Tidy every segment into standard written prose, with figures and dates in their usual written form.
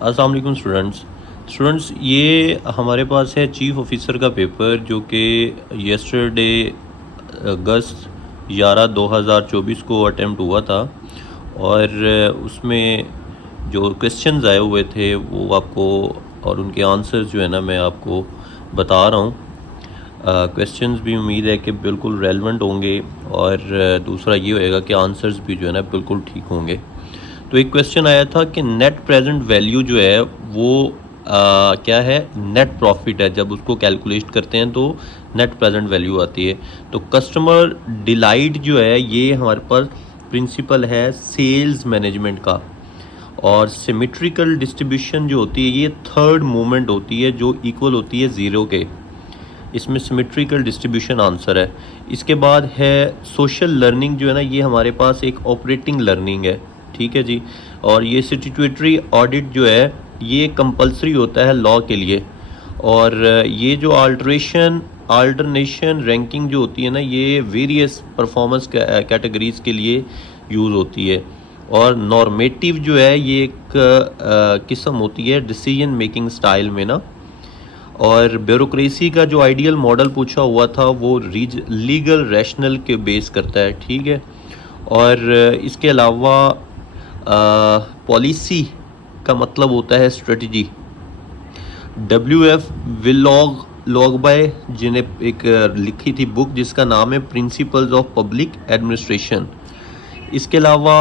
अस्सलाम वालेकुम स्टूडेंट्स, ये हमारे पास है चीफ़ ऑफिसर का पेपर जो कि यस्टरडे अगस्त 11 2024 को अटेम्प्ट हुआ था। और उसमें जो क्वेश्चंस आए हुए थे वो आपको और उनके आंसर्स जो है ना मैं आपको बता रहा हूँ। क्वेश्चंस भी उम्मीद है कि बिल्कुल रेलेवेंट होंगे और दूसरा ये होएगा कि आंसर्स भी जो है ना बिल्कुल ठीक होंगे। तो एक क्वेश्चन आया था कि नेट प्रेजेंट वैल्यू जो है वो क्या है, नेट प्रॉफिट है। जब उसको कैलकुलेट करते हैं तो नेट प्रेजेंट वैल्यू आती है। तो कस्टमर डिलाइट जो है ये हमारे पास प्रिंसिपल है सेल्स मैनेजमेंट का। और सिमेट्रिकल डिस्ट्रीब्यूशन जो होती है ये थर्ड मूवमेंट होती है जो इक्वल होती है ज़ीरो के। इसमें सिमेट्रिकल डिस्ट्रीब्यूशन आंसर है। इसके बाद है सोशल लर्निंग जो है ना ये हमारे पास एक ऑपरेटिंग लर्निंग है, ठीक है जी। और ये स्टैट्यूटरी ऑडिट जो है ये कंपलसरी होता है लॉ के लिए। और ये जो अल्टरनेशन रैंकिंग जो होती है ना ये वेरियस परफॉर्मेंस कैटेगरीज के लिए यूज़ होती है। और नॉर्मेटिव जो है ये एक किस्म होती है डिसीजन मेकिंग स्टाइल में ना। और ब्यूरोक्रेसी का जो आइडियल मॉडल पूछा हुआ था वो लीगल रैशनल के बेस करता है, ठीक है। और इसके अलावा पॉलिसी का मतलब होता है स्ट्रेटजी। WF विलॉग बाय जिन्हें एक लिखी थी बुक जिसका नाम है प्रिंसिपल्स ऑफ पब्लिक एडमिनिस्ट्रेशन। इसके अलावा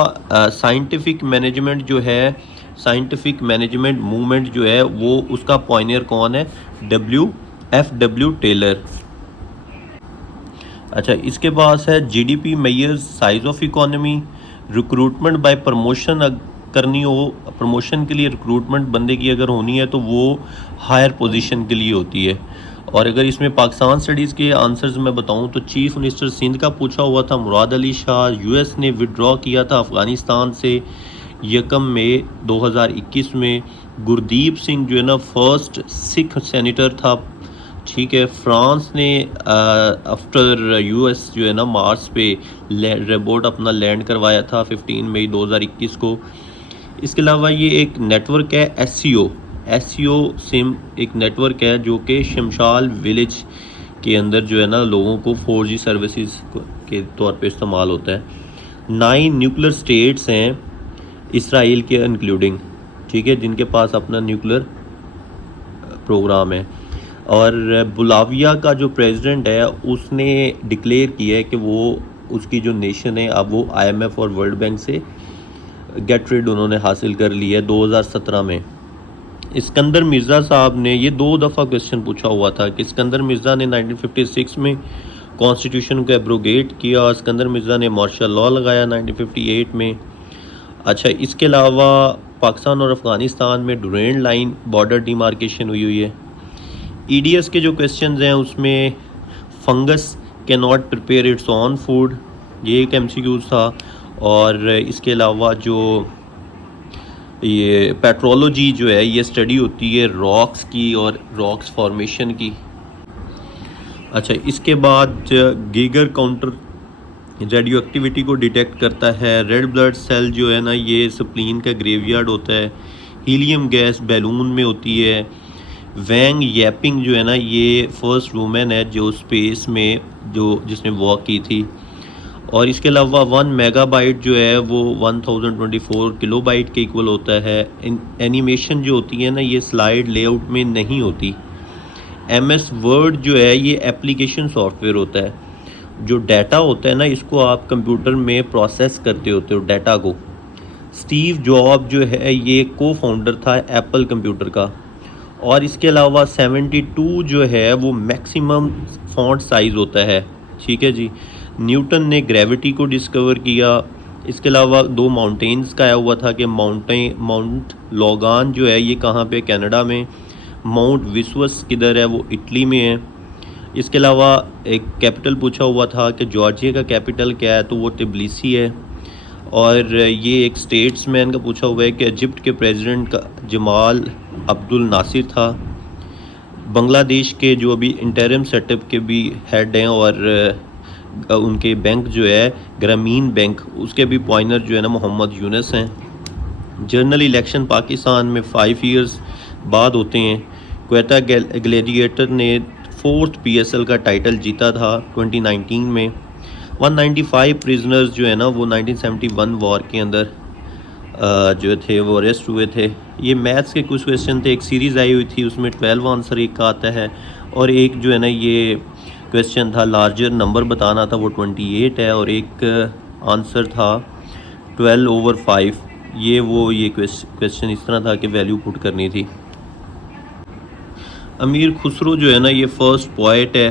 साइंटिफिक मैनेजमेंट जो है, साइंटिफिक मैनेजमेंट मूवमेंट जो है वो उसका पॉइनियर कौन है, FW टेलर। अच्छा, इसके पास है GDP measures size of economy. Recruitment by promotion करनी हो, प्रमोशन के लिए रिक्रूटमेंट बंदे की अगर होनी है तो वो हायर पोजीशन के लिए होती है। और अगर इसमें पाकिस्तान स्टडीज़ के आंसर्स मैं बताऊं तो चीफ मिनिस्टर सिंध का पूछा हुआ था मुराद अली शाह। US ने विड्रॉ किया था अफ़गानिस्तान से 1 मई 2021 में। गुरदीप सिंह जो है ना फर्स्ट सिख सेनेटर था, ठीक है। फ्रांस ने आफ्टर US जो है ना मार्स पे रोबोट अपना लैंड करवाया था 15 मई 2021 को। इसके अलावा ये एक नेटवर्क है SCO सिम एक नेटवर्क है जो कि शमशाल विलेज के अंदर जो है ना लोगों को 4G सर्विसेज के तौर पे इस्तेमाल होता है। 9 न्यूक्लियर स्टेट्स हैं इसराइल के इंक्लूडिंग, ठीक है, जिनके पास अपना न्यूक्लियर प्रोग्राम है। और बुलाविया का जो प्रेसिडेंट है उसने डिक्लेयर किया है कि वो उसकी जो नेशन है अब वो IMF और वर्ल्ड बैंक से गेट रेड उन्होंने हासिल कर ली है 2017 में। इस्कंदर मिर्ज़ा साहब ने ये 2 दफ़ा क्वेश्चन पूछा हुआ था कि इस्कंदर मिर्ज़ा ने 1956 में कॉन्स्टिट्यूशन को एब्रोगेट किया और इस्कंदर मिर्ज़ा ने मार्शल लॉ लगाया 1958 में। अच्छा, इसके अलावा पाकिस्तान और अफ़गानिस्तान में डुरेंट लाइन बॉर्डर डिमार्केशन हुई है। EDS के जो क्वेश्चंस हैं उसमें fungus can not prepare it's on food, ये एक MCQ था। और इसके अलावा जो ये पेट्रोलॉजी जो है ये स्टडी होती है रॉक्स की और रॉक्स फॉर्मेशन की। अच्छा, इसके बाद गीगर काउंटर रेडियो एक्टिविटी को डिटेक्ट करता है। रेड ब्लड सेल जो है ना ये स्प्लीन का ग्रेवयार्ड होता है। हीलियम गैस बैलून में होती है। वैंग यापिंग जो है ना ये फर्स्ट वुमेन है जो स्पेस में जिसने वॉक की थी। और इसके अलावा 1 मेगाबाइट जो है वो 1024 किलोबाइट के इक्वल होता है। एनिमेशन जो होती है ना ये स्लाइड लेआउट में नहीं होती। MS वर्ड जो है ये एप्लीकेशन सॉफ्टवेयर होता है। जो डाटा होता है ना इसको आप कंप्यूटर में प्रोसेस करते होते हो डाटा को। स्टीव जॉब जो है ये को फाउंडर था एप्पल कंप्यूटर का। और इसके अलावा 72 जो है वो मैक्सिमम फॉन्ट साइज़ होता है, ठीक है जी। न्यूटन ने ग्रेविटी को डिस्कवर किया। इसके अलावा 2 माउंटेन्स का आया हुआ था कि माउंट लोगान जो है ये कहाँ पे, कनाडा में। माउंट विसवस किधर है, वो इटली में है। इसके अलावा एक कैपिटल पूछा हुआ था कि जॉर्जिया का कैपिटल क्या है, तो वो तिब्लिसी है। और ये एक स्टेट्समैन का पूछा हुआ है कि इजिप्ट के प्रेसिडेंट का जमाल अब्दुल नासिर था। बांग्लादेश के जो अभी इंटरिम सेटअप के भी हेड हैं और उनके बैंक जो है ग्रामीण बैंक उसके भी पॉइनर जो है ना मोहम्मद यूनुस हैं। जनरल इलेक्शन पाकिस्तान में 5 इयर्स बाद होते हैं। क्वेटा ग्लैडिएटर ने 4th PSL का टाइटल जीता था 2019 में। 195 प्रिजनर्स जो है ना वो 1971 वॉर के अंदर जो थे वो अरेस्ट हुए थे। ये मैथ्स के कुछ क्वेश्चन थे, एक सीरीज़ आई हुई थी उसमें 12 आंसर एक का आता है, और एक जो है ना ये क्वेश्चन था लार्जर नंबर बताना था, वो 28 है, और एक आंसर था 12/5। ये क्वेश्चन इस तरह था कि वैल्यू पुट करनी थी। अमीर खुसरो जो है ना ये फर्स्ट पोएट है,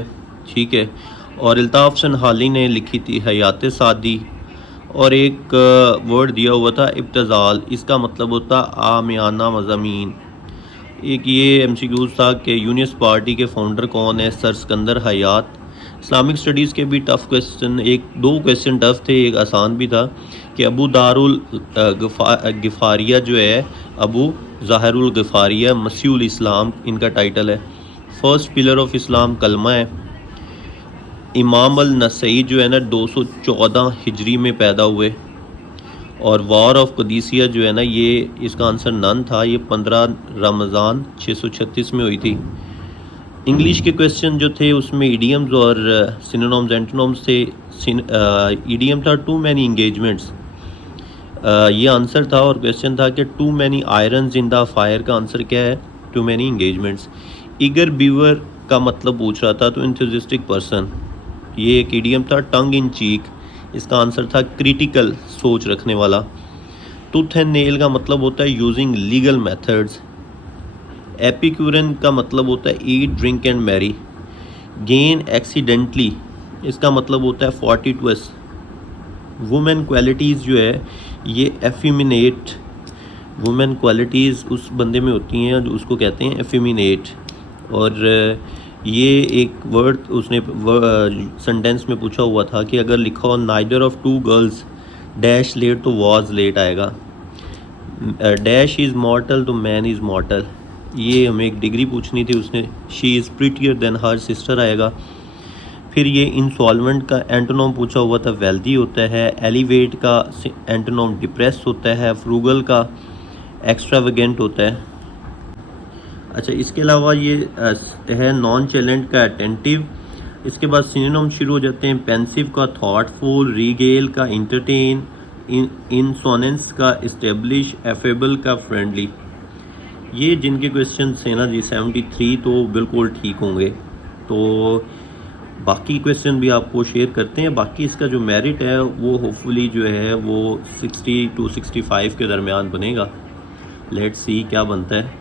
ठीक है, और अल्ताफ़ सनहाली ने लिखी थी हयात सादी। और एक वर्ड दिया हुआ था इब्तज़ाल, इसका मतलब होता आमियाना मज़ामीन। एक ये MCQs था कि यूनियस पार्टी के फाउंडर कौन है, सर सिकंदर हयात। इस्लामिक स्टडीज़ के भी टफ़ क्वेश्चन, दो क्वेश्चन टफ़ थे, एक आसान भी था कि अबू दारुल गिफ़ारिया जो है अबू ज़ाहिरुल गिफ़ारिया मसीहुल इस्लाम इनका टाइटल है। फर्स्ट पिलर ऑफ इस्लाम कलमा है। इमाम अल नसई जो है ना 214 हिजरी में पैदा हुए, और वॉर ऑफ कदीसिया जो है ना ये इसका आंसर नन था, ये 15 रमज़ान 636 में हुई थी। इंग्लिश के क्वेश्चन जो थे उसमें इडियम्स और सिनोनिम्स एंटोनिम्स थे। इडियम था टू मैनी इंगेजमेंट्स, ये आंसर था, और क्वेश्चन था कि too many irons in the fire का आंसर क्या है, too many engagements. Eager beaver का मतलब पूछ रहा था तो एंथुसियास्टिक पर्सन, ये एक इडियम था। टंग इन चीक, इसका आंसर था क्रिटिकल, सोच रखने वाला। टूथ एंड नेल का मतलब होता है यूजिंग लीगल मेथड्स। एपिक्यूरन का मतलब होता है eat drink and merry. Gain accidentally, इसका मतलब होता है फोर्टिटुअस। वुमेन क्वालिटीज़ जो है ये एफिमिनेट, वुमेन क्वालिटीज़ उस बंदे में होती हैं जो उसको कहते हैं एफिमिनेट। और ये एक वर्ड उसने सेंटेंस में पूछा हुआ था कि अगर लिखा हो neither of two girls dash late तो वॉज लेट आएगा, डैश इज़ मॉर्टल तो मैन इज़ मॉर्टल। ये हमें एक डिग्री पूछनी थी, उसने she is prettier then her sister आएगा। फिर ये इंसॉल्वेंट का एंटोनोम पूछा हुआ था, वेल्दी होता है। एलिवेट का एंटोनोम डिप्रेस होता है। फ्रूगल का एक्स्ट्रावेगेंट होता है। अच्छा, इसके अलावा ये है नॉन चैलेंट का अटेंटिव। इसके बाद सिनोनिम शुरू हो जाते हैं। पेंसिव का थॉटफुल, रीगेल का इंटरटेन, इंसोनेंस का इस्टेब्लिश, एफेबल का फ्रेंडली। ये जिनके क्वेश्चन हैं ना जी 73 तो बिल्कुल ठीक होंगे। तो बाकी क्वेश्चन भी आपको शेयर करते हैं। बाकी इसका जो मेरिट है वो होपफुली जो है वो 60 to 65 के दरमियान बनेगा। लेट्स सी क्या बनता है।